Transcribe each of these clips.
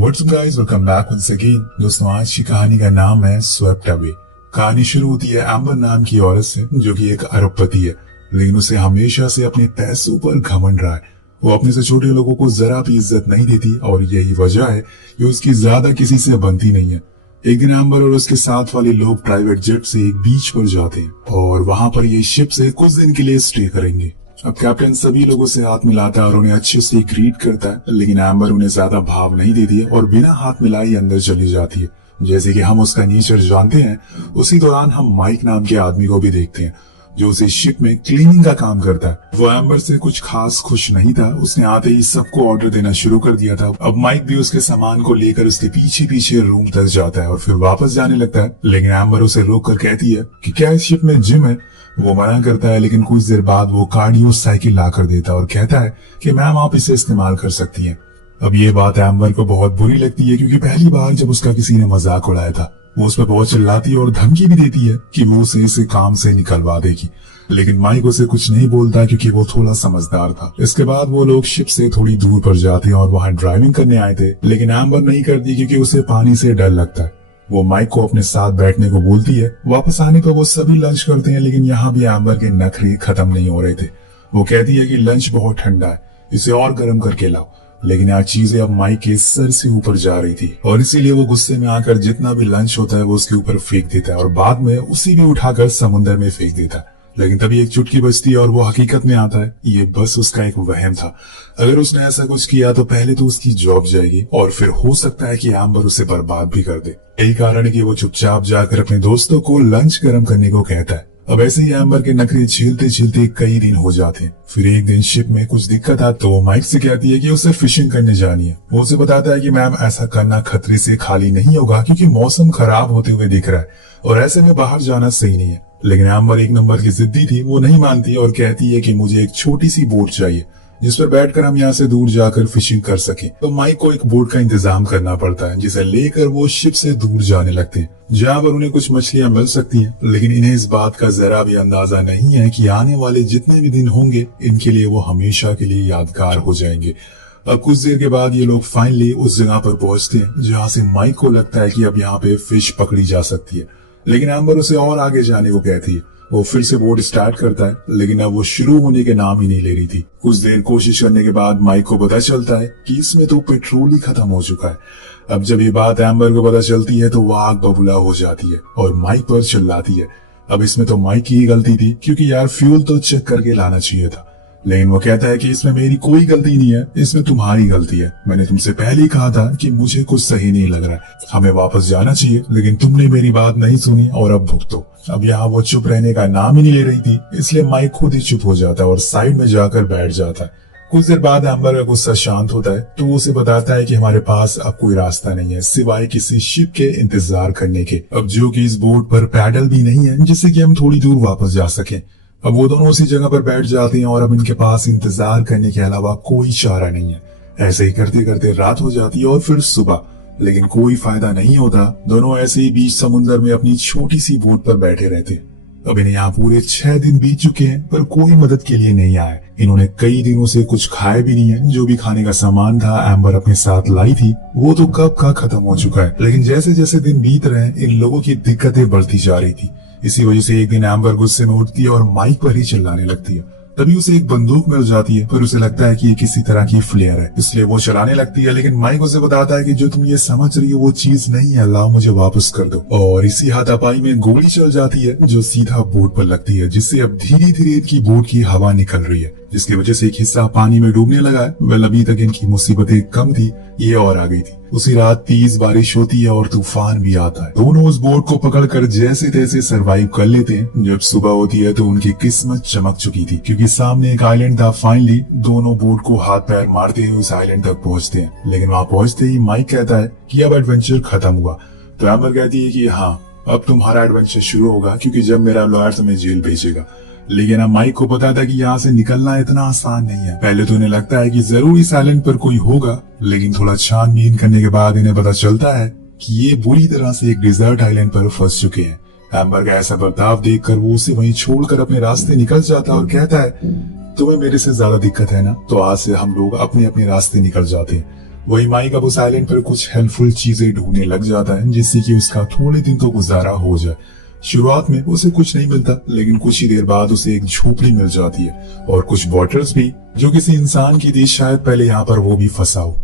What's up guys, welcome back once again. दोस्तों, आज की कहानी का नाम है स्वेप्ट अवे। कहानी शुरू होती है एम्बर नाम की औरत से, जो कि एक अरबपति है, लेकिन उसे हमेशा से अपने पैसों पर घमंड रहा है। वो अपने से छोटे लोगों को जरा भी इज्जत नहीं देती और यही वजह है कि उसकी ज्यादा किसी से बनती नहीं है। एक दिन एम्बर और उसके साथ वाले लोग प्राइवेट जेट से एक बीच पर जाते हैं और वहां पर ये शिप से कुछ दिन के लिए स्टे करेंगे। अब कैप्टन सभी लोगों से हाथ मिलाता है और उन्हें अच्छे से ग्रीट करता है, लेकिन एम्बर उन्हें ज्यादा भाव नहीं देती है और बिना हाथ मिलाए अंदर चली जाती है। जैसे कि हम उसका नेचर जानते हैं, उसी दौरान हम माइक नाम के आदमी को भी देखते हैं, जो उसी शिप में क्लीनिंग का काम करता है। वो एम्बर से कुछ खास खुश नहीं था। उसने आते ही सबको ऑर्डर देना शुरू कर दिया था। अब माइक भी उसके सामान को लेकर उसके पीछे पीछे रूम तक जाता है और फिर वापस जाने लगता है, लेकिन एम्बर उसे रोक कर कहती है कि क्या इस शिप में जिम है। वो मना करता है, लेकिन कुछ देर बाद वो कार्डियो साइकिल ला कर देता है और कहता है कि मैम आप इसे इस्तेमाल कर सकती हैं। अब ये बात एम्बर को बहुत बुरी लगती है, क्योंकि पहली बार जब उसका किसी ने मजाक उड़ाया था, वो उस पर बहुत चिल्लाती है और धमकी भी देती है कि वो उसे इसे काम से निकलवा देगी। लेकिन माइक उसे कुछ नहीं बोलता, क्योंकि वो थोड़ा समझदार था। इसके बाद वो लोग शिप से थोड़ी दूर पर जाते हैं और वहाँ ड्राइविंग करने आए थे, लेकिन एम्बर नहीं करती, क्योंकि उसे पानी से डर लगता है। वो माइक को अपने साथ बैठने को बोलती है। वापस आने पर वो सभी लंच करते हैं, लेकिन यहाँ भी एम्बर के नखरे खत्म नहीं हो रहे थे। वो कहती है कि लंच बहुत ठंडा है, इसे और गर्म करके लाओ, लेकिन यार चीजें अब माइक के सर से ऊपर जा रही थी और इसीलिए वो गुस्से में आकर जितना भी लंच होता है वो उसके ऊपर फेंक देता है और बाद में उसी भी उठाकर समुद्र में फेंक देता है। लेकिन तभी एक चुटकी बजती है और वो हकीकत में आता है। ये बस उसका एक वहम था। अगर उसने ऐसा कुछ किया तो पहले तो उसकी जॉब जाएगी और फिर हो सकता है कि एम्बर उसे बर्बाद भी कर दे। यही कारण है कि वो चुपचाप जाकर अपने दोस्तों को लंच गर्म करने को कहता है। अब ऐसे ही एम्बर के नखरे झेलते झेलते कई दिन हो जाते हैं। फिर एक दिन शिप में कुछ दिक्कत आती तो वो माइक से कहती है कि उसे फिशिंग करने जानी है। वो उसे बताता है कि मैम ऐसा करना खतरे से खाली नहीं होगा, क्योंकि मौसम खराब होते हुए दिख रहा है और ऐसे में बाहर जाना सही नहीं है। लेकिन एम्बर एक नंबर की जिद्दी थी। वो नहीं मानती और कहती है कि मुझे एक छोटी सी बोट चाहिए जिस पर बैठकर हम यहाँ से दूर जाकर फिशिंग कर सके। तो माइक को एक बोट का इंतजाम करना पड़ता है, जिसे लेकर वो शिप से दूर जाने लगते हैं, जहाँ पर उन्हें कुछ मछलियां मिल सकती हैं। लेकिन इन्हें इस बात का जरा भी अंदाजा नहीं है कि आने वाले जितने भी दिन होंगे इनके लिए वो हमेशा के लिए यादगार हो जाएंगे। अब कुछ देर के बाद ये लोग फाइनली उस जगह पर पहुंचते हैं जहाँ से माइक को लगता है कि अब यहाँ पे फिश पकड़ी जा सकती है, लेकिन एम्बर उसे और आगे जाने को कहती है। वो फिर से बोट स्टार्ट करता है, लेकिन अब वो शुरू होने के नाम ही नहीं ले रही थी। कुछ देर कोशिश करने के बाद माइक को पता चलता है कि इसमें तो पेट्रोल ही खत्म हो चुका है। अब जब ये बात एम्बर को पता चलती है तो वो आग बबूला हो जाती है और माइक पर चिल्लाती है। अब इसमें तो माइक की ही गलती थी, क्योंकि यार फ्यूल तो चेक करके लाना चाहिए था। लेकिन वो कहता है कि इसमें मेरी कोई गलती नहीं है, इसमें तुम्हारी गलती है। मैंने तुमसे पहले ही कहा था कि मुझे कुछ सही नहीं लग रहा है, हमें वापस जाना चाहिए, लेकिन तुमने मेरी बात नहीं सुनी और अब भुगतो। अब यहाँ वो चुप रहने का नाम ही नहीं ले रही थी, इसलिए माइक खुद ही चुप हो जाता है और साइड में जाकर बैठ जाता है। कुछ देर बाद एम्बर का गुस्सा शांत होता है तो वो उसे बताता है कि हमारे पास अब कोई रास्ता नहीं है सिवाय किसी शिप के इंतजार करने के, अब जो कि इस बोट पर पैडल भी नहीं है जिससे कि हम थोड़ी दूर वापस जा सके। अब वो दोनों उसी जगह पर बैठ जाते हैं और अब इनके पास इंतजार करने के अलावा कोई चारा नहीं है। ऐसे ही करते करते रात हो जाती है और फिर सुबह, लेकिन कोई फायदा नहीं होता। दोनों ऐसे ही बीच समुद्र में अपनी छोटी सी बोट पर बैठे रहते। अब इन्हें यहाँ पूरे 6 दिन बीत चुके हैं, पर कोई मदद के लिए नहीं आए। इन्होंने कई दिनों से कुछ खाया भी नहीं है। जो भी खाने का सामान था एम्बर अपने साथ लाई थी, वो तो कब का खत्म हो चुका है। लेकिन जैसे जैसे दिन बीत रहे हैं, इन लोगों की दिक्कतें बढ़ती जा रही थी। इसी वजह से एक दिन एम्बर गुस्से में उठती है और माइक पर ही चिल्लाने लगती है। तभी उसे एक बंदूक मिल जाती है, पर उसे लगता है कि ये किसी तरह की फ्लेयर है, इसलिए वो चलाने लगती है। लेकिन माइक उसे बताता है कि जो तुम ये समझ रही हो वो चीज नहीं है, लाओ मुझे वापस कर दो। और इसी हाथापाई में गोली चल जाती है जो सीधा बोट पर लगती है, जिससे अब धीरे धीरे इनकी बोट की हवा निकल रही है, जिसकी वजह से एक हिस्सा पानी में डूबने लगा है। वेल, अभी तक इनकी मुसीबतें कम थी, ये और आ गई थी। उसी रात तेज बारिश होती है और तूफान भी आता है। दोनों उस बोट को पकड़कर जैसे तैसे सरवाइव कर लेते हैं। जब सुबह होती है तो उनकी किस्मत चमक चुकी थी, क्योंकि सामने एक आइलैंड था। फाइनली दोनों बोट को हाथ पैर मारते हुए उस आइलैंड तक पहुंचते हैं। लेकिन वहां पहुंचते ही माइक कहता है कि अब एडवेंचर खत्म हुआ। तो एम्बर कहती है कि हाँ, अब तुम्हारा एडवेंचर शुरू होगा, क्योंकि जब मेरा लॉयर तुम्हें जेल भेजेगा। लेकिन अब माइक को पता था कि यहाँ से निकलना इतना आसान नहीं है। पहले तो इन्हें लगता है कि जरूर इस आइलैंड पर कोई होगा, लेकिन थोड़ा छानबीन करने के बाद इन्हें पता चलता है कि ये बुरी तरह से एक डिजर्ट आइलैंड पर फंस चुके हैं। एम्बर का ऐसा बर्ताव देखकर वो उसे वहीं छोड़कर अपने रास्ते निकल जाता है और कहता है, तुम्हें मेरे से ज्यादा दिक्कत है ना, तो आज से हम लोग अपने अपने रास्ते निकल जाते हैं। वही माइक अब उस आइलैंड पर कुछ हेल्पफुल चीजें ढूंढने लग जाता है जिससे कि उसका थोड़े दिन तो गुजारा हो जाए। शुरुआत में उसे कुछ नहीं मिलता, लेकिन कुछ ही देर बाद उसे एक झोपड़ी मिल जाती है और कुछ बॉटल्स भी, जो किसी इंसान की थी, शायद पहले यहाँ पर वो भी फंसा हो।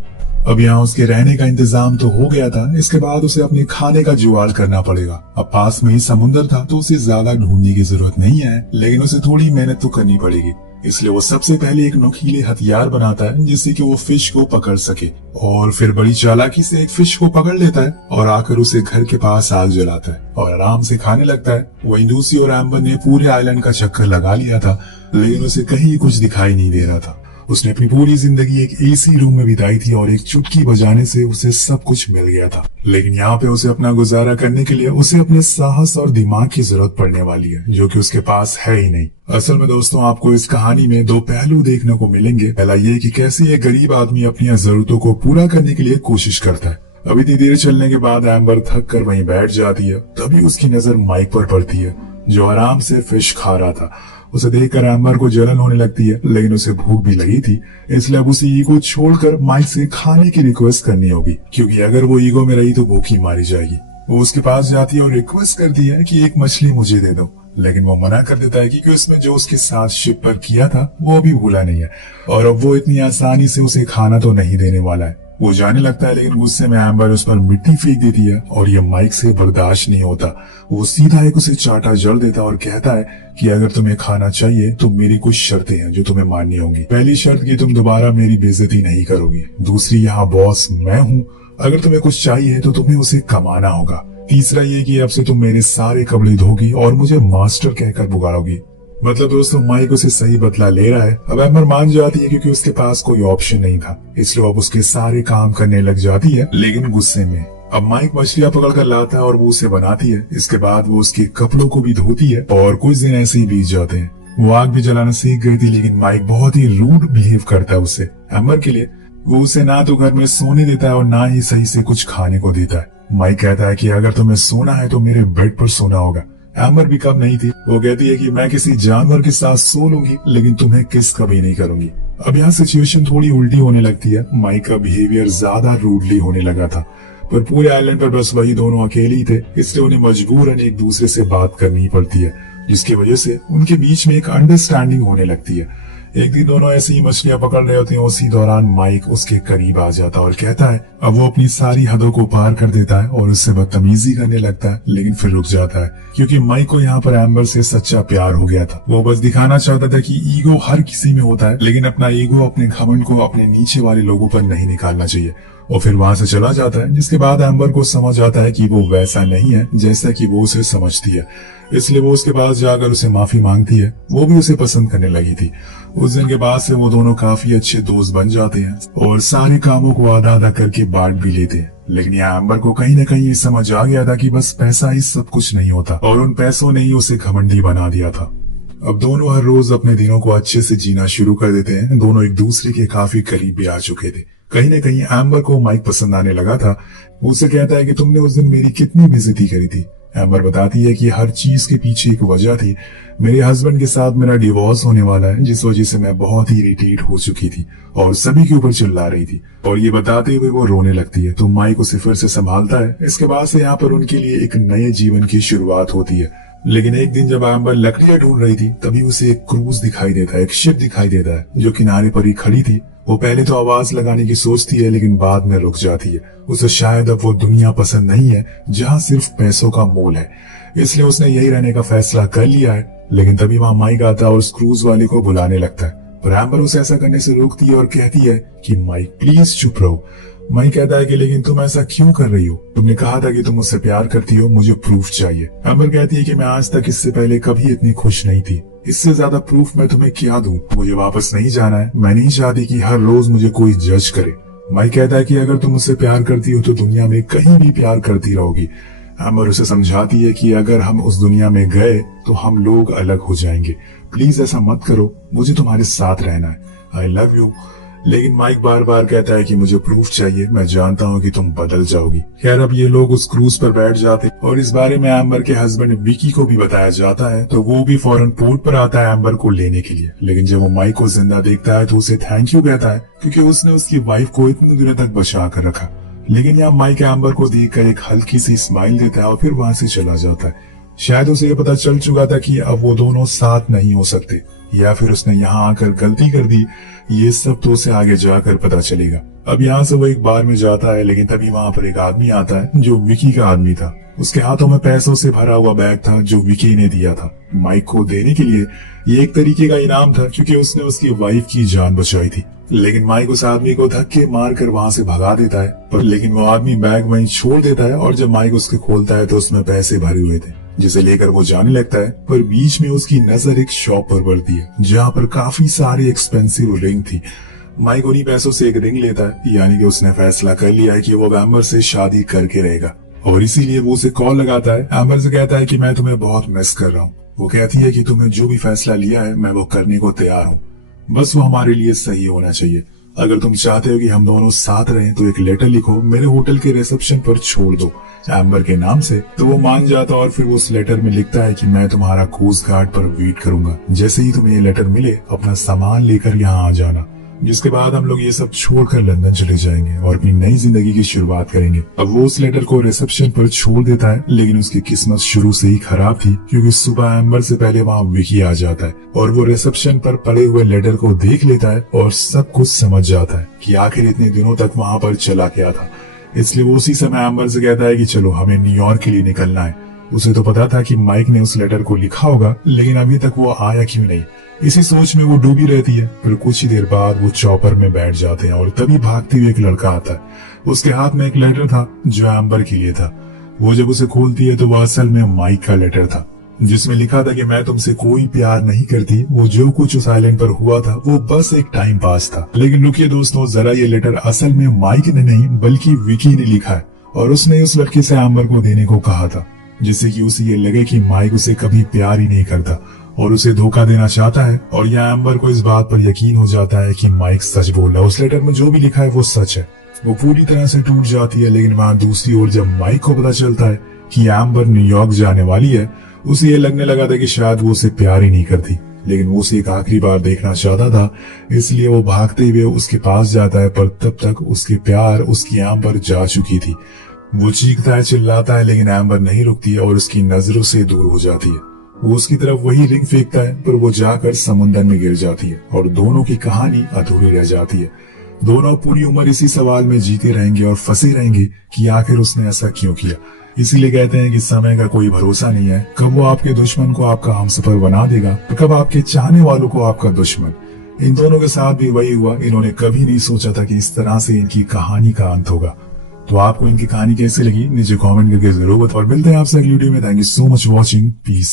अब यहाँ उसके रहने का इंतजाम तो हो गया था, इसके बाद उसे अपने खाने का जुगाड़ करना पड़ेगा। अब पास में ही समुद्र था तो उसे ज्यादा ढूंढने की जरूरत नहीं है, लेकिन उसे थोड़ी मेहनत तो करनी पड़ेगी। इसलिए वो सबसे पहले एक नुकीले हथियार बनाता है जिससे कि वो फिश को पकड़ सके, और फिर बड़ी चालाकी से एक फिश को पकड़ लेता है और आकर उसे घर के पास आग जलाता है और आराम से खाने लगता है। वहीं दूसरी ओर एम्बर ने पूरे आइलैंड का चक्कर लगा लिया था, लेकिन उसे कहीं कुछ दिखाई नहीं दे रहा था। उसने अपनी पूरी जिंदगी एक एसी रूम में बिताई थी और एक चुटकी बजाने से उसे सब कुछ मिल गया था, लेकिन यहाँ पे उसे अपना गुजारा करने के लिए उसे अपने साहस और दिमाग की जरूरत पड़ने वाली है, जो कि उसके पास है ही नहीं। असल में दोस्तों, आपको इस कहानी में दो पहलू देखने को मिलेंगे। पहला ये कि कैसे एक गरीब आदमी अपनी जरूरतों को पूरा करने के लिए कोशिश करता है। अभी इतनी देर चलने के बाद एम्बर थक कर वहीं बैठ जाती है, तभी उसकी नजर माइक पर पड़ती है जो आराम से फिश खा रहा था। उसे देखकर एम्बर को जलन होने लगती है, लेकिन उसे भूख भी लगी थी, इसलिए अब उसे ईगो छोड़कर माइक से खाने की रिक्वेस्ट करनी होगी, क्योंकि अगर वो ईगो में रही तो भूखी मारी जाएगी। वो उसके पास जाती है और रिक्वेस्ट करती है कि एक मछली मुझे दे दो, लेकिन वो मना कर देता है क्योंकि उसमें जो उसके साथ शिप पर किया था वो अभी भूला नहीं है और अब वो इतनी आसानी से उसे खाना तो नहीं देने वाला है। वो जाने लगता है, लेकिन गुस्से में एम्बर उस पर मिट्टी फेंक देती है और ये माइक से बर्दाश्त नहीं होता। वो सीधा एक उसे चाटा जड़ देता और कहता है कि अगर तुम्हें खाना चाहिए तो मेरी कुछ शर्तें हैं जो तुम्हें माननी होंगी। पहली शर्त कि तुम दोबारा मेरी बेइज्जती नहीं करोगी। दूसरी, यहाँ बॉस मैं हूँ, अगर तुम्हें कुछ चाहिए तो तुम्हें उसे कमाना होगा। तीसरा ये कि अब से तुम मेरे सारे कपड़े धोगी और मुझे मास्टर कहकर पुकारोगी। मतलब दोस्तों, माइक उसे सही बदला ले रहा है। अब एम्बर मान जाती है क्योंकि उसके पास कोई ऑप्शन नहीं था, इसलिए अब उसके सारे काम करने लग जाती है, लेकिन गुस्से में। अब माइक मछलियां पकड़ कर लाता है और वो उसे बनाती है। इसके बाद वो उसके कपड़ों को भी धोती है और कुछ दिन ऐसे ही बीत जाते हैं। वो आग भी जलाना सीख गई थी, लेकिन माइक बहुत ही रूड बिहेव करता है उससे। एम्बर के लिए वो उसे ना तो घर में सोने देता है और ना ही सही से कुछ खाने को देता है। माइक कहता है कि अगर तुम्हें सोना है तो मेरे बेड पर सोना होगा। एम्बर भी कम नहीं थी, वो कहती है कि मैं किसी जानवर के साथ सो लूंगी, लेकिन तुम्हें किस कभी नहीं करूंगी। अब यहाँ सिचुएशन थोड़ी उल्टी होने लगती है। माइक का बिहेवियर ज्यादा रूडली होने लगा था, पर पूरे आइलैंड पर बस वही दोनों अकेले ही थे, इसलिए उन्हें मजबूरन एक दूसरे से बात करनी पड़ती है, जिसकी वजह से उनके बीच में एक अंडरस्टैंडिंग होने लगती है। एक दिन दोनों ऐसी ही मछलियां पकड़ रहे होते हैं, उसी दौरान माइक उसके करीब आ जाता है और कहता है, अब वो अपनी सारी हदों को पार कर देता है और उससे बदतमीजी करने लगता है, लेकिन फिर रुक जाता है क्योंकि माइक को यहाँ पर एम्बर से सच्चा प्यार हो गया था। वो बस दिखाना चाहता था कि ईगो हर किसी में होता है, लेकिन अपना ईगो, अपने घमंड को अपने नीचे वाले लोगों पर नहीं निकालना चाहिए। और फिर वहां से चला जाता है, जिसके बाद एम्बर को समझ आता है कि वो वैसा नहीं है जैसा कि वो उसे समझती है, इसलिए वो उसके पास जाकर उसे माफी मांगती है। वो भी उसे पसंद करने लगी थी। उस दिन के बाद से वो दोनों काफी अच्छे दोस्त बन जाते हैं और सारे कामों को आधा आधा करके बांट भी लेते हैं। लेकिन यहाँ एम्बर को कहीं न कहीं ये समझ आ गया था कि बस पैसा ही सब कुछ नहीं होता, और उन पैसों ने ही उसे घमंडी बना दिया था। अब दोनों हर रोज अपने दिनों को अच्छे से जीना शुरू कर देते हैं। दोनों एक दूसरे के काफी करीब भी आ चुके थे। कहीं न कहीं एम्बर को माइक पसंद आने लगा था। वो उसे कहता है कि तुमने उस दिन मेरी कितनी बेइज्जती करी थी। एम्बर बताती है कि हर चीज के पीछे एक वजह थी। मेरे हस्बैंड के साथ मेरा डिवोर्स होने वाला है, जिस वजह से मैं बहुत ही इरिटेट हो चुकी थी और सभी के ऊपर चिल्ला रही थी। और ये बताते हुए वो रोने लगती है, तो माइक उसे फिर से संभालता है। इसके बाद से यहाँ पर उनके लिए एक नए जीवन की शुरुआत होती है। लेकिन एक दिन जब एम्बर लकड़ियां ढूंढ रही थी, तभी उसे एक क्रूज दिखाई देता है, एक शिप दिखाई देता है जो किनारे पर ही खड़ी थी। वो पहले तो आवाज लगाने की सोचती है, लेकिन बाद में रुक जाती है। उसे शायद अब वो दुनिया पसंद नहीं है जहाँ सिर्फ पैसों का मोल है, इसलिए उसने यही रहने का फैसला कर लिया है। लेकिन तभी वहाँ माइक आता है और उस क्रूज वाले को बुलाने लगता है, पर एम्बर उसे ऐसा करने से रोकती है और कहती है कि माइक प्लीज चुप रहो। माइक कहता है कि लेकिन तुम ऐसा क्यों कर रही हो? तुमने कहा था कि तुम मुझसे प्यार करती हो, मुझे प्रूफ चाहिए। एम्बर कहती है कि मैं आज तक इससे पहले कभी इतनी खुश नहीं थी। इससे ज्यादा प्रूफ मैं तुम्हें क्या दूं? मुझे वापस नहीं जाना है। मैं नहीं चाहती कि हर रोज मुझे कोई जज करे। माइक कहता है कि अगर तुम मुझसे प्यार करती हो तो दुनिया में कहीं भी प्यार करती रहोगी। एम्बर उसे समझाती है कि अगर हम उस दुनिया में गए तो हम लोग अलग हो जाएंगे। प्लीज ऐसा मत करो, मुझे तुम्हारे साथ रहना है। I love you. लेकिन माइक बार बार कहता है कि मुझे प्रूफ चाहिए, मैं जानता हूँ कि तुम बदल जाओगी। खैर अब ये लोग उस क्रूज पर बैठ जाते और इस बारे में एम्बर के हस्बैंड विकी को भी बताया जाता है, तो वो भी फौरन पोर्ट पर आता है एम्बर को लेने के लिए। लेकिन जब वो माइक को जिंदा देखता है तो उसे थैंक यू कहता है, क्योंकि उसने उसकी वाइफ को इतने दिनों तक बचा कर रखा। लेकिन यहाँ माइक एम्बर को देखकर एक हल्की सी स्माइल देता है और फिर वहां से चला जाता है। शायद उसे ये पता चल चुका था कि अब वो दोनों साथ नहीं हो सकते, या फिर उसने यहाँ आकर गलती कर दी। ये सब तो उसे आगे जाकर पता चलेगा। अब यहाँ से वो एक बार में जाता है, लेकिन तभी वहाँ पर एक आदमी आता है जो विकी का आदमी था। उसके हाथों में पैसों से भरा हुआ बैग था जो विकी ने दिया था माइक को देने के लिए। ये एक तरीके का इनाम था, क्योंकि उसने उसकी वाइफ की जान बचाई थी। लेकिन माइक उस आदमी को धक्के मार कर वहाँ से भगा देता है, पर लेकिन वो आदमी बैग वहीं छोड़ देता है और जब माइक उसके खोलता है तो उसमें पैसे भरे हुए थे, जिसे लेकर वो जाने लगता है। पर बीच में उसकी नजर एक शॉप पर पड़ती है जहाँ पर काफी सारी एक्सपेंसिव रिंग थी। माइक उन्हीं पैसों से एक रिंग लेता है, यानी कि उसने फैसला कर लिया है कि वो एम्बर से शादी करके रहेगा, और इसीलिए वो उसे कॉल लगाता है। एम्बर से कहता है कि मैं तुम्हें बहुत मिस कर रहा हूँ। वो कहती है कि तुम्हें जो भी फैसला लिया है मैं वो करने को तैयार हूँ, बस वो हमारे लिए सही होना चाहिए। अगर तुम चाहते हो कि हम दोनों साथ रहें तो एक लेटर लिखो, मेरे होटल के रिसेप्शन पर छोड़ दो एम्बर के नाम से। तो वो मान जाता और फिर वो उस लेटर में लिखता है कि मैं तुम्हारा कोस्ट गार्ड पर वेट करूंगा, जैसे ही तुम्हें ये लेटर मिले अपना सामान लेकर यहाँ आ जाना। जिसके बाद हम लोग ये सब छोड़कर लंदन चले जाएंगे और अपनी नई जिंदगी की शुरुआत करेंगे। अब वो उस लेटर को रिसेप्शन पर छोड़ देता है, लेकिन उसकी किस्मत शुरू से ही खराब थी, क्योंकि सुबह एम्बर से पहले वहाँ विकी आ जाता है और वो रिसेप्शन पर पड़े हुए लेटर को देख लेता है और सब कुछ समझ जाता है कि आखिर इतने दिनों तक वहाँ पर चला क्या था। इसलिए वो उसी समय एम्बर से कहता है कि चलो हमें न्यूयॉर्क के लिए निकलना है। उसे तो पता था कि माइक ने उस लेटर को लिखा होगा, लेकिन अभी तक वो आया क्यों नहीं, इसी सोच में वो डूबी रहती है। फिर कुछ ही देर बाद वो चॉपर में बैठ जाते हैं और तभी भागते हुए एक लड़का आता है। उसके हाथ में एक लेटर था जो एम्बर के लिए था। वो जब उसे खोलती है तो वह असल में माइक का लेटर था, जिसमें लिखा था कि मैं तुमसे कोई प्यार नहीं करती, वो जो कुछ उस आइलैंड पर हुआ था वो बस एक टाइम पास था। लेकिन रुकिए दोस्तों, जरा ये लेटर असल में माइक ने नहीं बल्कि विकी ने लिखा है, और उसने उस लड़के से एम्बर को देने को कहा था, जिससे कि उसे ये लगे कि माइक उसे कभी प्यार ही नहीं करता और उसे धोखा देना चाहता है। और यहाँ एम्बर को इस बात पर यकीन हो जाता है कि माइक सच बोल रहा है, उस लेटर में जो भी लिखा है वो सच है। वो पूरी तरह से टूट जाती है। लेकिन वहाँ दूसरी ओर जब माइक को पता चलता है कि एम्बर न्यूयॉर्क जाने वाली है, उसे ये लगने लगा था कि शायद वो उसे प्यार ही नहीं करती, लेकिन वो उसे एक आखिरी बार देखना चाहता था। इसलिए वो भागते हुए उसके पास जाता है, पर तब तक उसके प्यार उसकी एम्बर जा चुकी थी। वो चीखता है, चिल्लाता है, लेकिन एम्बर नहीं रुकती है और उसकी नजरों से दूर हो जाती है। वो उसकी तरफ वही रिंग फेंकता है, पर वो जाकर समुद्र में गिर जाती है और दोनों की कहानी अधूरी रह जाती है। दोनों पूरी उम्र इसी सवाल में जीते रहेंगे और फंसे रहेंगे कि आखिर उसने ऐसा क्यों किया। इसीलिए कहते हैं कि समय का कोई भरोसा नहीं है, कब वो आपके दुश्मन को आपका हमसफर बना देगा, कब आपके चाहने वालों को आपका दुश्मन। इन दोनों के साथ भी वही हुआ। इन्होंने कभी नहीं सोचा था कि इस तरह से इनकी कहानी का अंत होगा। तो आपको इनकी कहानी कैसी लगी नीचे कमेंट करके जरूर बताओ और मिलते हैं आपसे अगली वीडियो में। Thank you so much watching, piece.